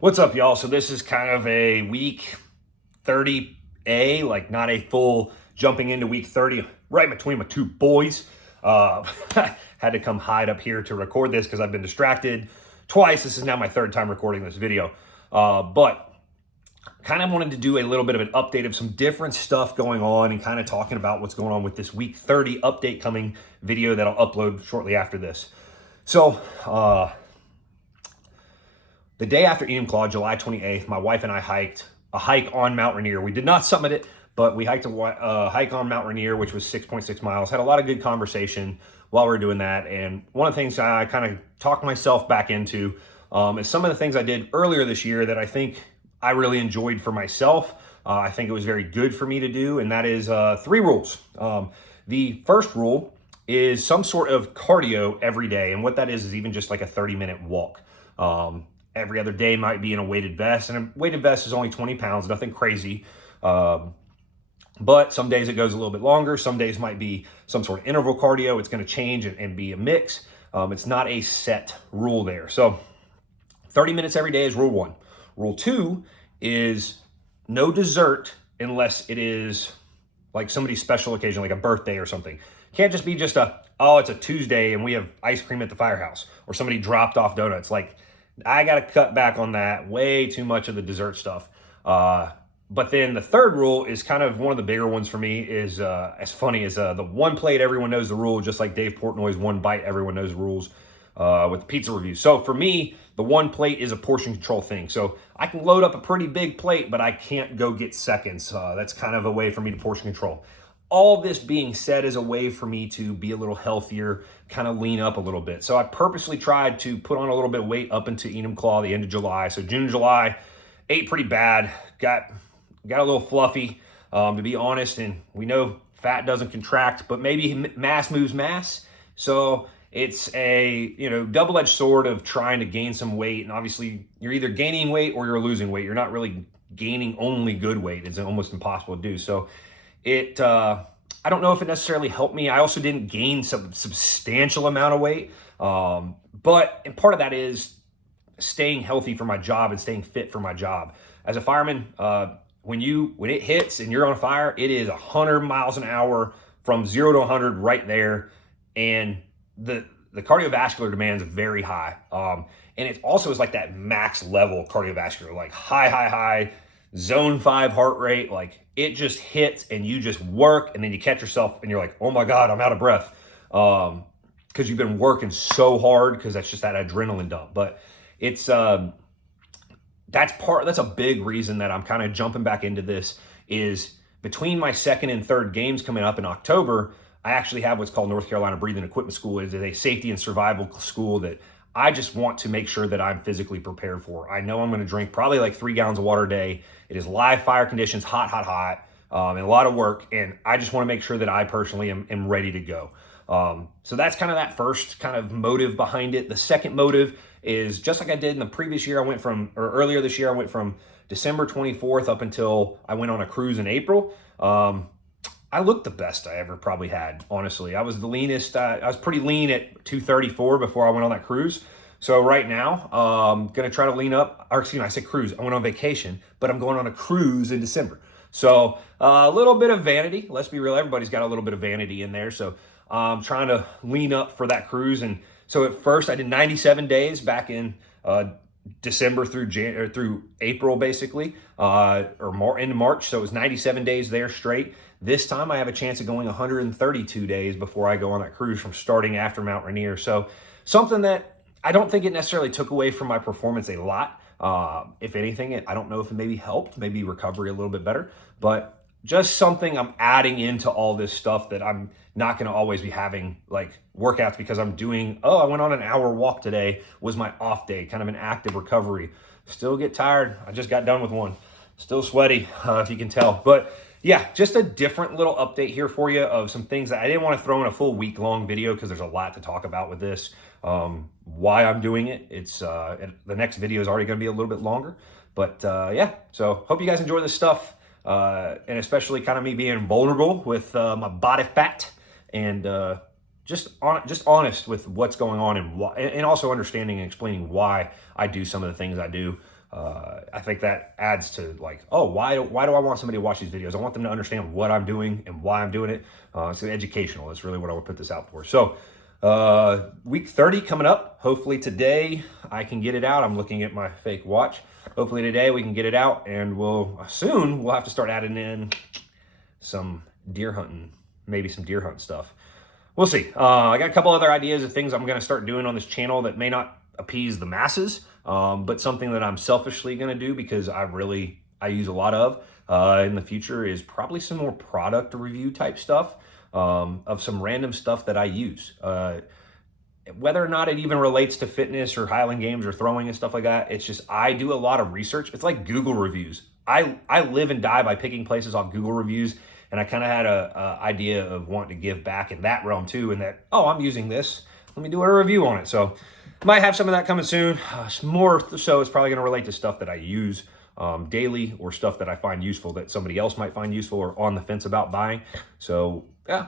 What's up, y'all? So this is kind of a week 30A, like not a full jumping into week 30, right between my two boys. Had to come hide up here to record this because I've been distracted twice. This is now my third time recording this video. But kind of wanted to do a little bit of an update of some different stuff going on and kind of talking about what's going on with this week 30 update coming video that I'll upload shortly after this. So, the day after Enumclaw, July 28th, my wife and I hiked a hike on Mount Rainier. We did not summit it, but we hiked a hike on Mount Rainier, which was 6.6 miles. Had a lot of good conversation while we were doing that. And one of the things I kind of talked myself back into is some of the things I did earlier this year that I think I really enjoyed for myself. I think it was very good for me to do, and that is 3 rules. The first rule is some sort of cardio every day. And what that is even just like a 30-minute walk. Every other day might be in a weighted vest, and a weighted vest is only 20 pounds, nothing crazy. But some days it goes a little bit longer. Some days might be some sort of interval cardio. It's going to change and be a mix. It's not a set rule there. So 30 minutes every day is rule 1. Rule 2 is no dessert unless it is like somebody's special occasion, like a birthday or something. Can't just be just it's a Tuesday and we have ice cream at the firehouse, or somebody dropped off donuts. Like, I got to cut back on that. Way too much of the dessert stuff. But then the third rule is kind of one of the bigger ones for me, is as funny as the one plate, everyone knows the rule, just like Dave Portnoy's one bite, everyone knows the rules with the pizza reviews. So for me, the one plate is a portion control thing. So I can load up a pretty big plate, but I can't go get seconds. That's kind of a way for me to portion control. All this being said is a way for me to be a little healthier, kind of lean up a little bit. So I purposely tried to put on a little bit of weight up into Enumclaw, the end of July. So June and July, ate pretty bad, got a little fluffy, to be honest. And we know fat doesn't contract, but maybe mass moves mass. So it's a double-edged sword of trying to gain some weight. And obviously you're either gaining weight or you're losing weight. You're not really gaining only good weight. It's almost impossible to do. So I don't know if it necessarily helped me. I also didn't gain some substantial amount of weight. But part of that is staying healthy for my job and staying fit for my job. As a fireman, when it hits and you're on fire, it is 100 miles an hour from 0 to 100 right there. And the cardiovascular demand is very high. And it also is like that max level cardiovascular, like high, zone 5 heart rate. Like, it just hits and you just work, and then you catch yourself and you're like, oh my God, I'm out of breath. Because you've been working so hard, because that's just that adrenaline dump. But it's that's a big reason that I'm kind of jumping back into this, is between my second and third games coming up in October, I actually have what's called North Carolina Breathing Equipment School. It is a safety and survival school that I just want to make sure that I'm physically prepared for. I know I'm going to drink probably like 3 gallons of water a day. It is live fire conditions, hot, and a lot of work. And I just want to make sure that I personally am ready to go. So that's kind of that first kind of motive behind it. The second motive is just like I did in the previous year. Earlier this year, I went from December 24th up until I went on a cruise in April. I looked the best I ever probably had, honestly. I was the leanest. I was pretty lean at 234 before I went on that cruise. So right now, I'm going to try to lean up. Or excuse me, I said cruise. I went on vacation, but I'm going on a cruise in December. So a little bit of vanity. Let's be real. Everybody's got a little bit of vanity in there. So I'm trying to lean up for that cruise. And so at first I did 97 days back in December through April, basically, into March. So it was 97 days there straight. This time I have a chance of going 132 days before I go on that cruise from starting after Mount Rainier. So something that I don't think it necessarily took away from my performance a lot. If anything, I don't know if it maybe helped, maybe recovery a little bit better, but just something I'm adding into all this stuff that I'm not going to always be having like workouts, because I'm doing, I went on an hour walk today, was my off day, kind of an active recovery. Still get tired. I just got done with one. Still sweaty, if you can tell. But yeah, just a different little update here for you of some things that I didn't want to throw in a full week-long video, because there's a lot to talk about with this. Why I'm doing it. It's the next video is already going to be a little bit longer. But yeah, so hope you guys enjoy this stuff. And especially kind of me being vulnerable with my body fat, and just honest with what's going on, and why, and also understanding and explaining why I do some of the things I do. I think that adds to like, oh, why do I want somebody to watch these videos? I want them to understand what I'm doing and why I'm doing it. It's educational. That's really what I would put this out for. So week 30 coming up. Hopefully today I can get it out. I'm looking at my fake watch. Hopefully today we can get it out, and we'll have to start adding in some deer hunting, maybe some deer hunting stuff. We'll see. I got a couple other ideas of things I'm going to start doing on this channel that may not appease the masses, but something that I'm selfishly going to do because I use a lot of in the future is probably some more product review type stuff of some random stuff that I use. Whether or not it even relates to fitness or Highland Games or throwing and stuff like that, it's just I do a lot of research. It's like Google reviews. I live and die by picking places off Google reviews, and I kind of had a idea of wanting to give back in that realm too, and that, oh, I'm using this, let me do a review on it. So might have some of that coming soon. More so it's probably going to relate to stuff that I use daily, or stuff that I find useful that somebody else might find useful or on the fence about buying. So yeah,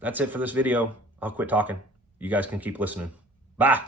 that's it for this video. I'll quit talking. You guys can keep listening. Bye.